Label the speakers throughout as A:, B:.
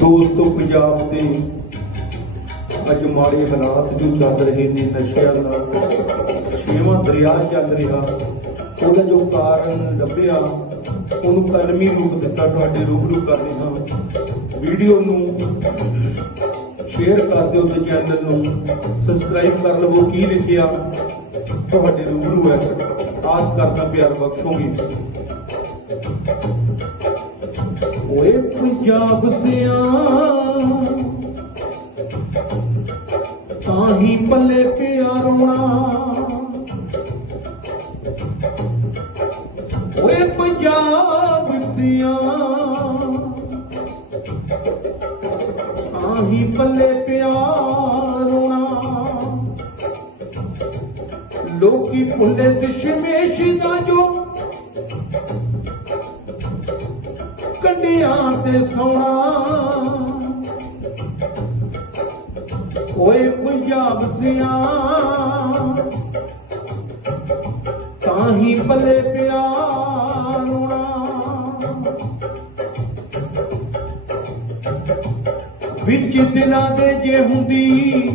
A: ਦੋਸਤੋ, ਪੰਜਾਬ ਦੇ ਅੱਜ ਮਾੜੇ ਹਾਲਾਤ ਜੋ ਚੱਲ ਰਹੇ ਨੇ, ਨਸ਼ਿਆਂ ਦਾ ਛੇਵਾਂ ਦਰਿਆ ਚੱਲ ਰਿਹਾ। ਉਹਦਾ ਜੋ ਕਾਰਨ ਲੱਭਿਆ, ਉਹਨੂੰ ਕਲਮੀ ਰੂਪ ਦਿੱਤਾ, ਤੁਹਾਡੇ ਰੂਬਰੂ ਕਰ ਰਹੇ ਹਾਂ। ਵੀਡੀਓ ਨੂੰ ਸ਼ੇਅਰ ਕਰ ਦਿਓ ਤੇ ਚੈਨਲ ਨੂੰ। ਸਬਸਕ੍ਰਾਈਬ ਕਰ ਲਵੋ। ਕੀ ਲਿਖਿਆ ਤੁਹਾਡੇ ਰੂਬਰੂ ਹੈ। ਆਸ ਕਰਦਾ ਪਿਆਰ ਬਖਸ਼ੋਗੇ। ਓਏ ਪੰਜਾਬ ਸਿਆ ਤਾਂ ਹੀ ਪੱਲੇ ਪਿਆ ਰੋਣਾ ਓਏ ਪੰਜਾਬ ਸਿਆ ਹੀ ਪੱਲੇ ਪਿਆ ਰੋਣਾ ਲੋਕੀ ਭੁੱਲੇ ਦਸ਼ਮੇਸ਼ ਦਾ ਜੋ ਕੰਡਿਆਂ ਤੇ ਸੋਣਾ। ਓਏ ਪੰਜਾਬ ਸਿਆ ਤਾਂ ਹੀ ਪੱਲੇ ਪਿਆ ਵਿੱਚ ਦਿਲਾਂ ਦੇ ਜੇ ਹੁੰਦੀ,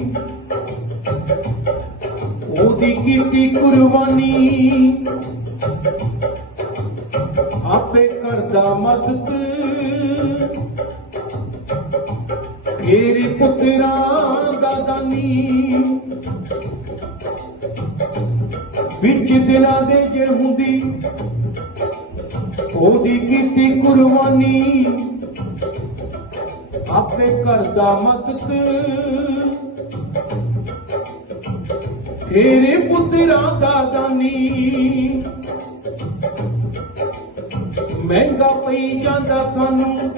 A: ਉਹਦੀ ਕੀਤੀ ਕੁਰਬਾਨੀ। ਆਪੇ ਕਰਦਾ ਮਦਦ, ਤੇਰੇ ਪੁੱਤਰਾਂ ਦਾ ਦਾਨੀ। ਵਿੱਚ ਦਿਲਾਂ ਦੇ ਜੇ ਹੁੰਦੀ, ਉਹਦੀ ਕੀਤੀ ਕੁਰਬਾਨੀ। ਆਪੇ ਕਰਦਾ ਮਦਦ। ਤੇਰੇ ਪੁੱਤਰਾਂ ਦਾ ਦਾਨੀ। ਮਹਿੰਗਾ ਪਈ ਜਾਂਦਾ ਸਾਨੂੰ।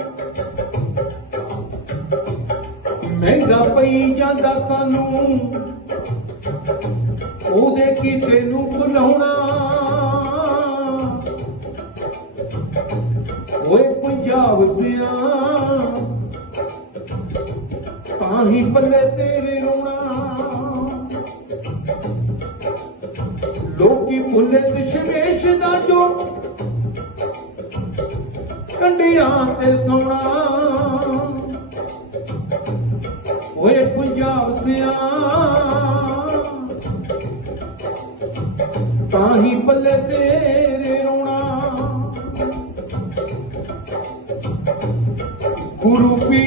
A: ਮਹਿੰਗਾ ਪਈ ਜਾਂਦਾ ਸਾਨੂੰ। ਉਹਦੇ ਕੀਤੇ ਨੂੰ ਭੁਲਾਉਣਾ ਓਏ ਪੰਜਾਬ ਸਿਆ ਤਾਂ ਹੀ ਪੱਲੇ ਤੇਰੇ ਰੋਣਾ। ਲੋਕੀ ਭੁੱਲੇ ਦਸ਼ਮੇਸ਼ ਦਾ ਜੋ ਕੰਡੀਆਂ ਤੇ ਸੋਣਾ। ਓਏ ਪੰਜਾਬ ਸਿਆ। ਤਾਂ ਹੀ ਪੱਲੇ ਤੇਰੇ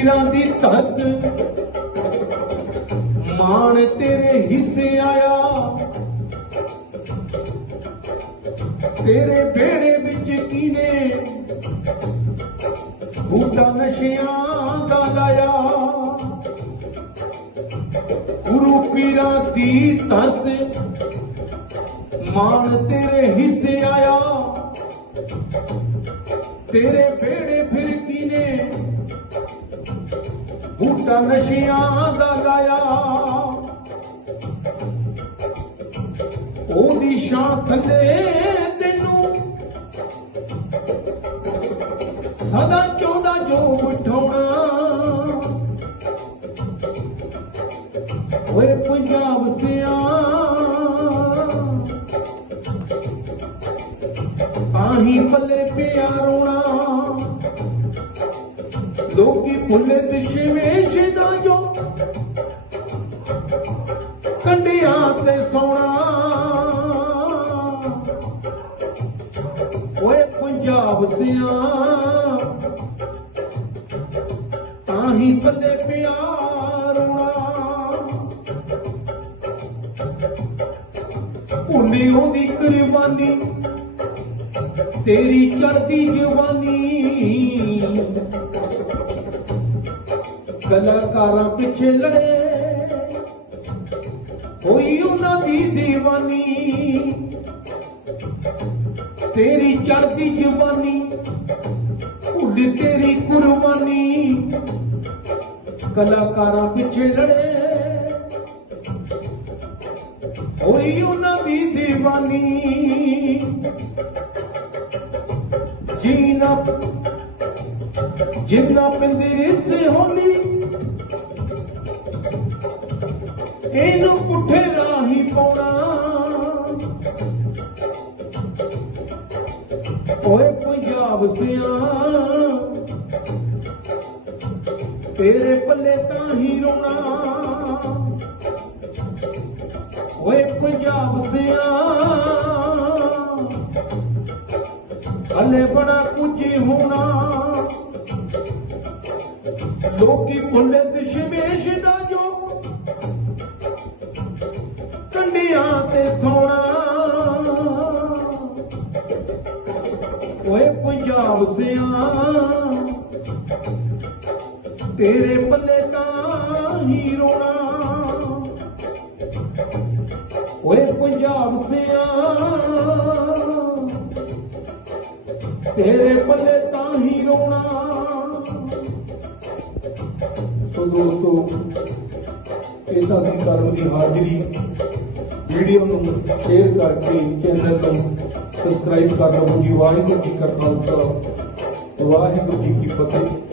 A: ਪੀਰਾਂ ਦੀ ਧੱਤ। ਮਾਣ ਤੇਰੇ ਹਿੱਸੇ ਆਇਆ। ਤੇਰੇ ਬੇੜੇ ਵਿੱਚ ਕੀਨੇ। ਬੂਟਾ ਨਸ਼ਿਆਂ ਦਾ ਲਾਇਆ। ਗੁਰੂ ਪੀਰਾਂ ਦੀ ਤਰਦ ਮਾਣ ਤੇਰੇ ਹਿੱਸੇ ਆਇਆ। ਨਸ਼ਿਆਂ ਦਾ ਲਾਇਆ। ਉਹਦੀ ਸ਼ਾਨ ਥੱਲੇ ਤੈਨੂੰ ਸਦਾ ਚਾਹੁੰਦਾ ਜੋ ਬਿਠਾਉਣਾ। ਓਏ ਪੰਜਾਬ ਸਿਆ, ਆਹੀ ਪੱਲੇ ਪਿਆ ਰੋਣਾ। ਲੋਕੀ ਭੁੱਲੇ ਦਸ਼ਮੇਸ਼ ਦਾ ਜੋ ਕੰਡਿਆਂ ਤੇ ਸੋਣਾ। ਓਏ ਪੰਜਾਬ ਸਿਆ ਤਾਂ ਹੀ ਪੱਲੇ ਪਿਆ ਰੋਣਾ ਭੁੱਲੇ ਉਹਦੀ ਕੁਰਬਾਨੀ, ਤੇਰੀ ਕਰਦੀ ਜਵਾਨੀ। ਕਲਾਕਾਰਾਂ ਪਿੱਛੇ ਲੜੇ। ਹੋਈ ਉਹਨਾਂ ਦੀ دیਵਾਨੀ ਤੇਰੀ ਚੜਦੀ ਜਵਾਨੀ, ਭੁੱਲ ਤੇਰੀ ਕੁਰਬਾਨੀ। ਕਲਾਕਾਰਾਂ ਪਿੱਛੇ ਲੜੇ। ਹੋਈ ਉਹਨਾਂ ਦੀ دیਵਾਨੀ ਜੀਨਾ ਜਿੰਨਾ ਪਿੰਦੀ ਰਿਸ ਹੋਲੀ ਇਹਨੂੰ ਪੁੱਠੇ ਰਾਹੀ ਪਾਉਣਾ। ਓਏ ਪੰਜਾਬ ਸਿਆ, ਤੇਰੇ ਪੱਲੇ ਤਾਂ ਹੀ ਰੋਣਾ। ਓਏ ਪੰਜਾਬ ਸਿਆ, ਹਲੇ ਬੜਾ ਕੁਝ ਹੋਣਾ। ਲੋਕੀ ਭੁੱਲੇ ਦਸ਼ਮੇਸ਼ ਦਾ ਜੋ ਕੰਡਿਆਂ ਤੇ ਸੋਣਾ ਓਏ ਪੰਜਾਬ ਸਿਆ ਤੇਰੇ ਪੱਲੇ ਤਾਂ ਹੀ ਰੋਣਾ। ਓਏ ਪੰਜਾਬ ਸਿਆ ਤੇਰੇ ਪੱਲੇ ਤਾਂ ਹੀ ਰੋਣਾ। ਸੋ ਦੋਸਤੋ ਇਹ ਤਾਂ ਸੀ ਕਰਮ ਦੀ ਹਾਜ਼ਰੀ ਵੀਡੀਓ ਨੂੰ ਸ਼ੇਅਰ ਕਰਕੇ ਚੈਨਲ ਨੂੰ ਸਬਸਕ੍ਰਾਈਬ ਕਰ ਲਵੋ ਜੀ ਵਾਹਿਗੁਰੂ ਜੀ ਕਾ ਖਾਲਸਾ ਵਾਹਿਗੁਰੂ ਜੀ ਕੀ ਫਤਿਹ